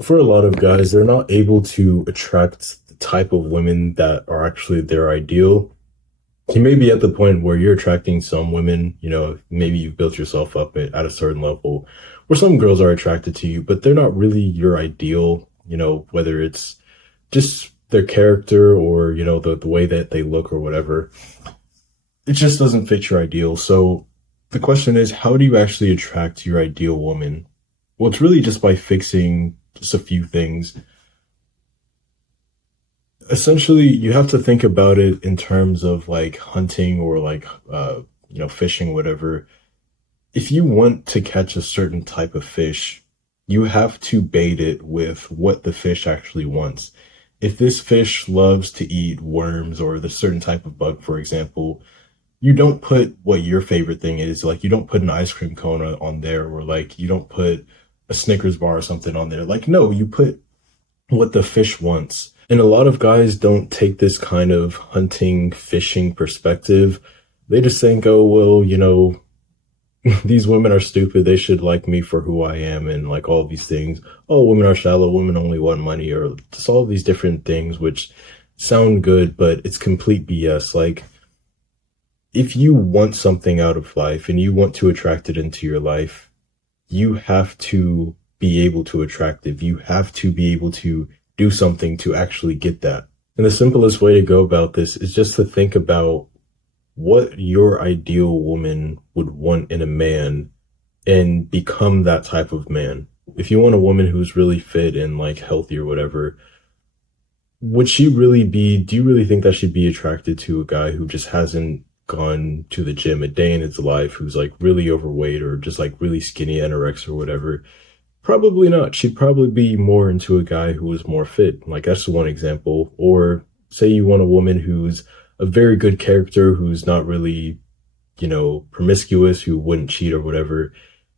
For a lot of guys, they're not able to attract the type of women that are actually their ideal. You may be at the point where you're attracting some women, maybe you've built yourself up at a certain level where some girls are attracted to you, but they're not really your ideal, whether it's just their character or, the way that they look or whatever. It just doesn't fit your ideal. So the question is, how do you actually attract your ideal woman? Well, it's really just by fixing just a few things. Essentially, you have to think about it in terms of like hunting or like fishing, whatever. If you want to catch a certain type of fish, you have to bait it with what the fish actually wants. If this fish loves to eat worms or the certain type of bug, for example, you don't put what your favorite thing is. Like, you don't put an ice cream cone on there, or like you don't put a Snickers bar or something on there. Like, no, you put what the fish wants. And a lot of guys don't take this kind of hunting, fishing perspective. They just think, oh, well, these women are stupid. They should like me for who I am and like all these things. Oh, women are shallow. Women only want money, or just all these different things, which sound good, but it's complete BS. Like, if you want something out of life and you want to attract it into your life, you have to be able to attract it. You have to be able to do something to actually get that. And the simplest way to go about this is just to think about what your ideal woman would want in a man and become that type of man. If you want a woman who's really fit and like healthy or whatever, would she really be, do you really think that she'd be attracted to a guy who just hasn't gone to the gym a day in his life, who's like really overweight or just like really skinny, anorex or whatever? Probably not. She'd probably be more into a guy who was more fit. Like, that's one example. Or say you want a woman who's a very good character, who's not really, promiscuous, who wouldn't cheat or whatever.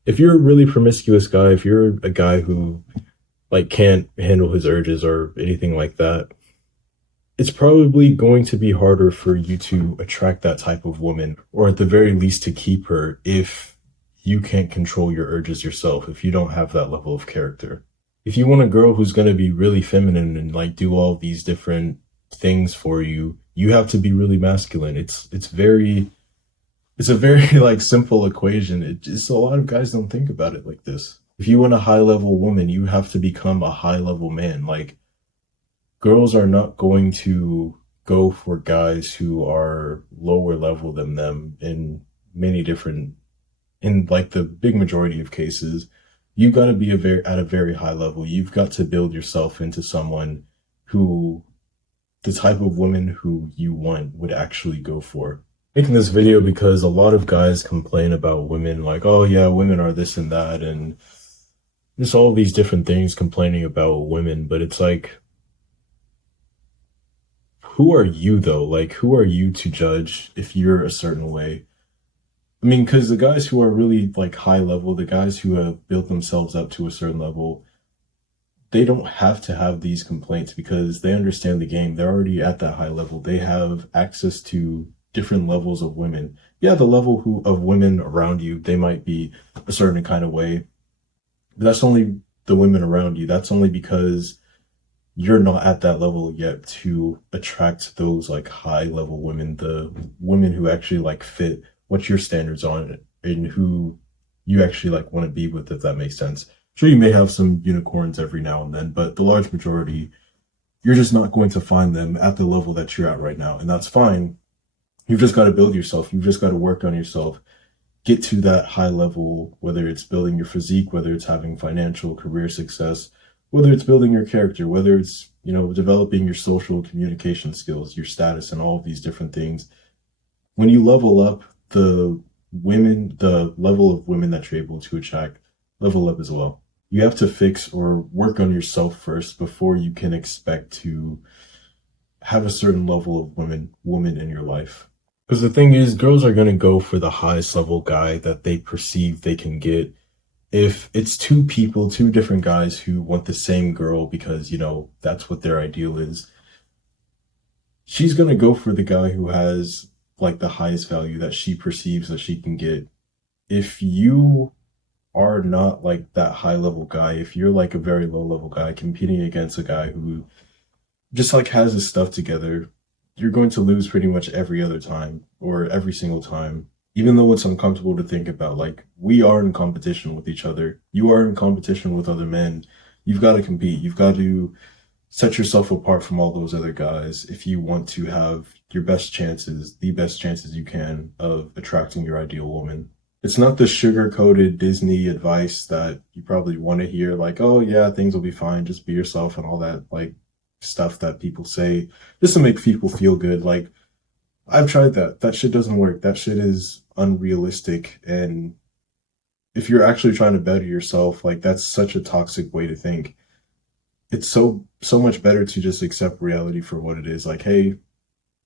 If you're a really promiscuous guy, if you're a guy who like can't handle his urges or anything like that, it's probably going to be harder for you to attract that type of woman, or at the very least to keep her, if you can't control your urges yourself, if you don't have that level of character. If you want a girl who's going to be really feminine and like do all these different things for you, you have to be really masculine. It's a very like simple equation. It just, a lot of guys don't think about it like this. If you want a high level woman, you have to become a high level man. Like, girls are not going to go for guys who are lower level than them in many different, in like the big majority of cases. You've got to be at a very high level. You've got to build yourself into someone who, the type of woman who you want would actually go for. Making this video because a lot of guys complain about women, like, oh yeah, women are this and that, and just all these different things complaining about women. But it's like, who are you though? Like, who are you to judge if you're a certain way? I mean, because the guys who are really like high level, the guys who have built themselves up to a certain level, they don't have to have these complaints because they understand the game. They're already at that high level. They have access to different levels of women. Yeah, the level of women around you, they might be a certain kind of way. But that's only the women around you. That's only because you're not at that level yet to attract those like high level women, the women who actually like fit what your standards on and who you actually like want to be with, if that makes sense. Sure, you may have some unicorns every now and then, but the large majority, you're just not going to find them at the level that you're at right now. And that's fine. You've just got to build yourself. You've just got to work on yourself, get to that high level, whether it's building your physique, whether it's having financial career success, whether it's building your character, whether it's, developing your social communication skills, your status, and all of these different things. When you level up, the level of women that you're able to attract level up as well. You have to fix or work on yourself first before you can expect to have a certain level of woman in your life. Because the thing is, girls are going to go for the highest level guy that they perceive they can get. If it's two people, two different guys who want the same girl because, that's what their ideal is, she's going to go for the guy who has like the highest value that she perceives that she can get. If you are not like that high level guy, if you're like a very low level guy competing against a guy who just like has his stuff together, you're going to lose pretty much every other time or every single time. Even though it's uncomfortable to think about, like we are in competition with each other. You are in competition with other men. You've got to compete. You've got to set yourself apart from all those other guys if you want to have your best chances, the best chances you can of attracting your ideal woman. It's not the sugar coated Disney advice that you probably want to hear, like, oh, yeah, things will be fine, just be yourself and all that, like, stuff that people say just to make people feel good. Like, I've tried that. That shit doesn't work. That shit is unrealistic. And if you're actually trying to better yourself, like, that's such a toxic way to think. It's so much better to just accept reality for what it is. Like, hey,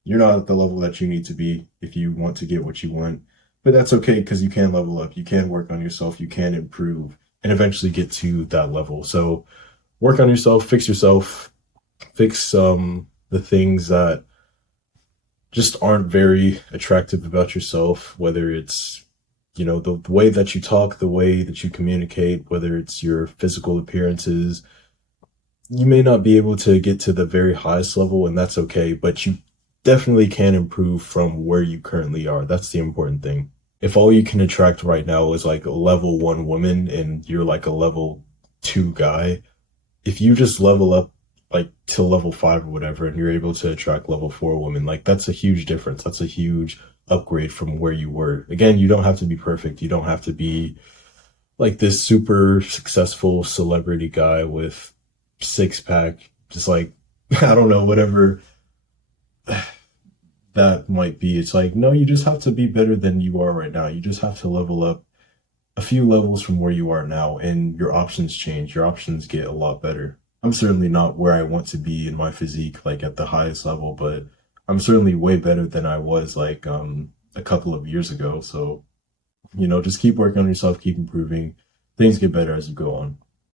you're not at the level that you need to be if you want to get what you want. But that's okay because you can level up, you can work on yourself, you can improve and eventually get to that level. So work on yourself, fix the things that just aren't very attractive about yourself, whether it's the way that you talk, the way that you communicate, whether it's your physical appearances. You may not be able to get to the very highest level, and that's okay, but you definitely can improve from where you currently are. That's the important thing. If all you can attract right now is like a level one woman and you're like a level two guy, if you just level up like to level five or whatever and you're able to attract level four women, like that's a huge difference. That's a huge upgrade from where you were. Again, you don't have to be perfect. You don't have to be like this super successful celebrity guy with six pack, just like I don't know, whatever that might be. It's like, no, you just have to be better than you are right now. You just have to level up a few levels from where you are now, and your options change. Your options get a lot better. I'm certainly not where I want to be in my physique, like at the highest level, but I'm certainly way better than I was like a couple of years ago. So, just keep working on yourself, keep improving. Things get better as you go on.